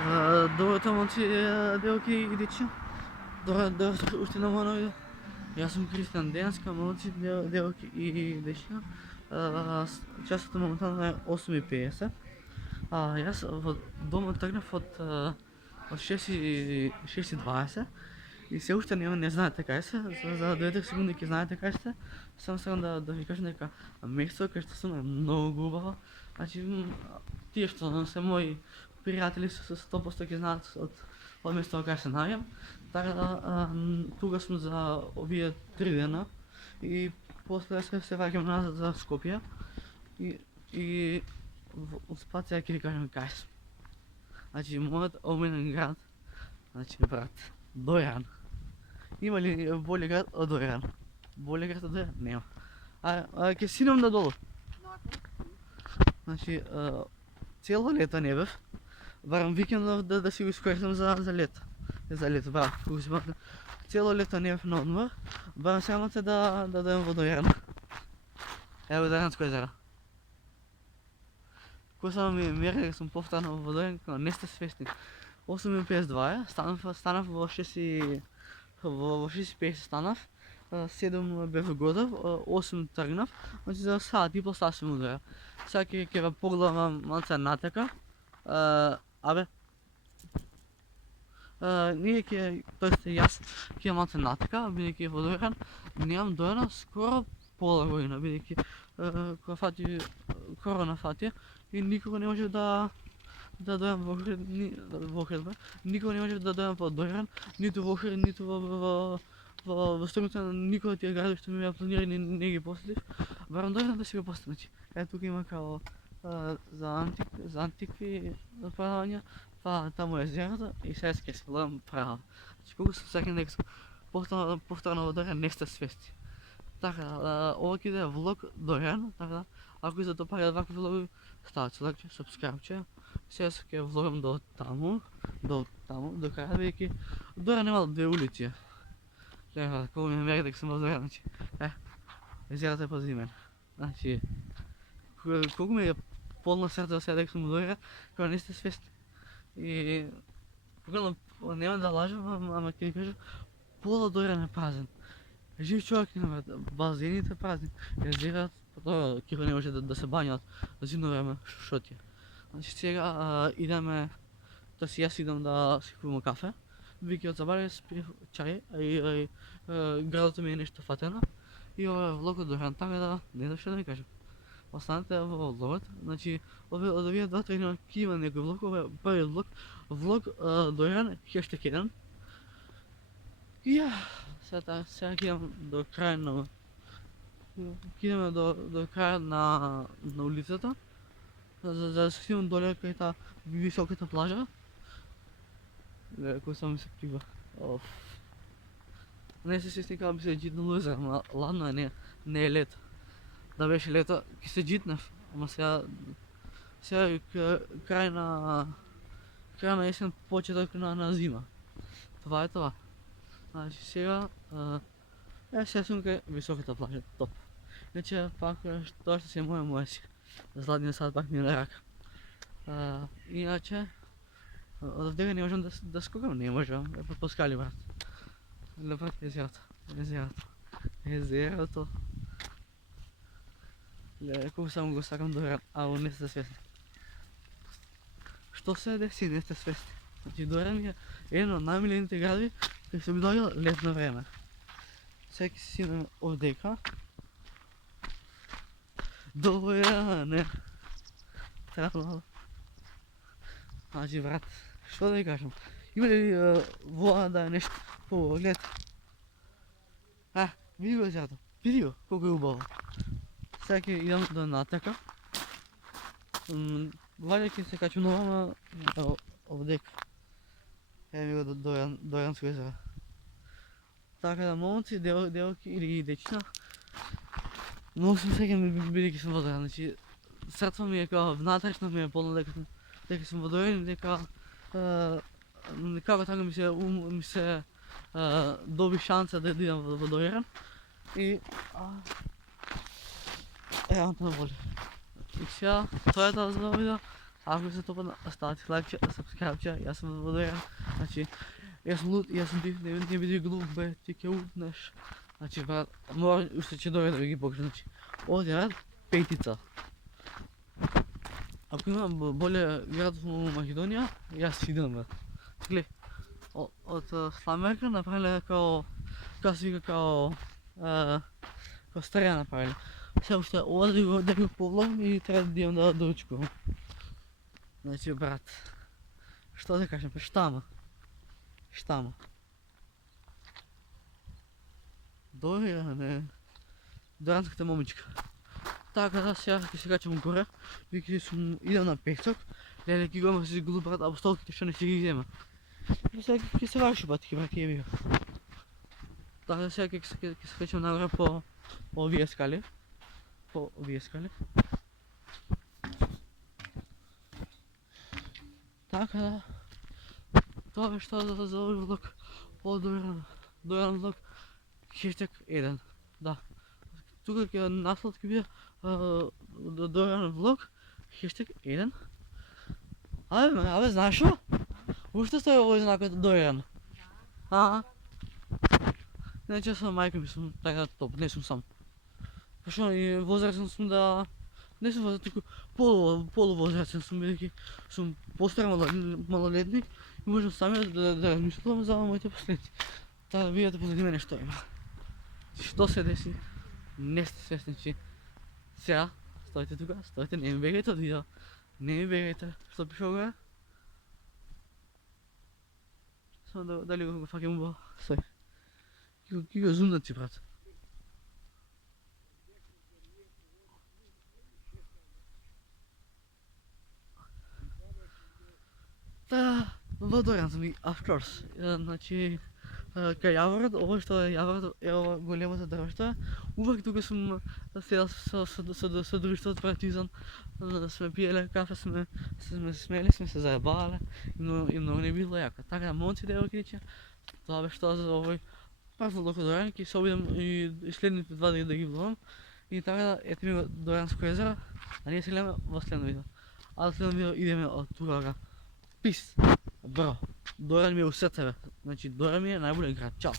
Доброто момци, девојки и дечиња. Добро уште на мојно видео. Јас сум Кристијан. Денеска момци, девојки и дечиња. Часот моментално е 8:50. Јас во дома тргнав од 6:20 и се уште не знаете кај се. За 2 секунди ќе знаете кај сте. Само сакам да ви кажам дека местото кај што сум е многу убаво. Значи, тие што се мои пријатели со 100% ќе знаат од место кај се наоѓам. Така да тука сум за овие 3 дена и после се враќам назад за Скопје и успат сега ќе ви кажам кај сум. Значи, мојот омилен град, значи брат, Дојран. Има ли бољи град од Дојран? Бољи град од Дојран? Нема. Ќе синам надолу. Значи, цело лето не бев. Барам викендов да си го искористам за лето. За лето, браво, кога си махна. Цело лето не бев на одмор. Барам само се да дојдем во Дојран. Ево Дојранско езеро. Кога само ми мери дека сум повторно во Дојран, кога не сте свесни. 8:52 е, станав во 6:50 станав. 7 бев готов, 8 тргнав, значи за сат и пол сасвим удоја. Сега ќе ве погледам малце натака. Ние тоест јас ќе малце натака, бидејќи во Дојран немам дојдена скоро пола година, бидејќи кога фати корона фати и никога не можев да дојдам во Охрид, никога не можев да дојдам во Дојран, ниту во Охрид, ниту во Струмица, никој од тие градови што ми ја планирани не ги посетив. Барам Дојран да си го посетам. Тука има као за антикви продавања, па таму е езерото и сега ќе се гледам право. Значи, колку сум сакен дека сум повторно во Дојран, не сте свести. Така, ова ќе да е влог Дојран, така да, ако за тоа пари вакви влогови, ставате лайкче, сабскрајбче. Сега ќе влогам до таму, до крај, бидејќи Дојран нема 2 улици. Колку ми мери дека сум во Дојран, значи, езерото е позади мене. Значи, колку ми е полно срце сега дека сум во Дојран, кога не сте свесни. И буквално нема да лажам, ама ќе ви кажам, пола Дојран е празен. Жив човек нема, базените празни, езерот, потоа ќе не може да се бањаат зимно време, шо ти е. Значи сега идеме, тоест јас идам да си купувам кафе, Вики од Забаре спи чај и градото ми е нешто фатено и ова е влог од Дојран, така да не знам што да ви кажам. Останете во влогот, значи од овие 2-3 дена ќе има некој влог, ова е првиот влог Дојран, #1. И сега ќе идам до крај на до крај на улицата, за да се снимам доле кај таа високата плажа. Кој само ми се плива. Не се свесни кога би се джитнал езеро, ладно е, не е лето. Да беше лето, ќе се джитнав, ама сега крај на есен, почеток на зима. Това е това. Значи сега сум кај високата плажа, топ. Иначе пак тоа што се моја си. Зладниот сад пак ми е на рака. Иначе од овдека не можам да скокам, не можам, е по скали, брат. Лепат езерото. Колку само го сакам Дојран, ама не сте свесни. Што се деси, не сте свесни. Значи Дојран ми е еден од најмилените градови кај што би дојдел летно време. Сега ќе си синам овдека. Дојране. Тралала. Значи брат, што да ви кажам? Има ли воа да е нешто хубаво, гледате? Види го езерото, види го, колку е убаво. Сега ќе идам до натака. Вајде ќе се качам нова, ама овдека. Ево ми го Дојранско езеро. Така да, момци, девојки или дечиња, многу сум среќен бидејќи сум во Дојран. Значи, срцето ми е као внатрешно ми е полно дека сум во Дојран и дека како така ми се доби шанса да идам во Дојран и ево на боли. И сега, тоа е тоа за видео. Ако се топа, ставате лайкче, сабскрайбче, јас сум Владојан, значи, јас сум луд, јас сум ти, не биди глуп бе, ти ке утнеш. Значи, брат, мора уште ќе дојде да ви ги покажам, значи, овде брат, петица. Ако има боле град во Македонија, јас си идам брат. Гле, од сламерка направиле као се вика као старија направиле. Се уште ова да ги повлогам и треба да идам да доручкувам. Значи брат, што да кажем, штама. Дојранската момичка. Така да сега ќе се качам горе, веќе сум идам на песок, леле ќе го си глуп брат, апостолките што не си ги зема. И сега ќе се варши батки брат, ќе бива. Така да сега ќе се качам нагоре по овие скали. Така да, тоа бе што за овој влог, Дојан влог, #1, да. Тука ќе наслов ќе биде Дојан влог, #1. Абе, знаеш што? Уште стои овој знакот Дојан. Иначе со мајка ми сум така топ, не сум сам. Пошто и возрастен сум да... Не сум возрастен, туку полувозрастен сум, бидејќи сум постар малолетник и можам сами да размислувам за моите последици. Така да видите позади мене што има. Што се деси, не сте свесни, че сега стоите тука, не ми бегајте од видео, не ми бегајте, што пише горе? Само дали го факем убаво, стој. Ки го зумнат си брат. Владојан сум и of course, значи кај јаворот, ова што е јаворот, е ова големото дрвиште, увек тука сум седел со друштвото Партизан, сме пиеле кафе, сме се смели, сме се заебале и многу не било јако. Така да, момци девојкиче, тоа бе што за овој прв влог од Дојан, ќе се обидам и следните два да ги влогам. И така да, ете ми го Дојанско езеро, а ние се гледаме во следно видео. А за следно видео идеме од тука. Peace, bro. Дојан ми е у срце, бе. Значи, Дојан ми е најболен град. Чао.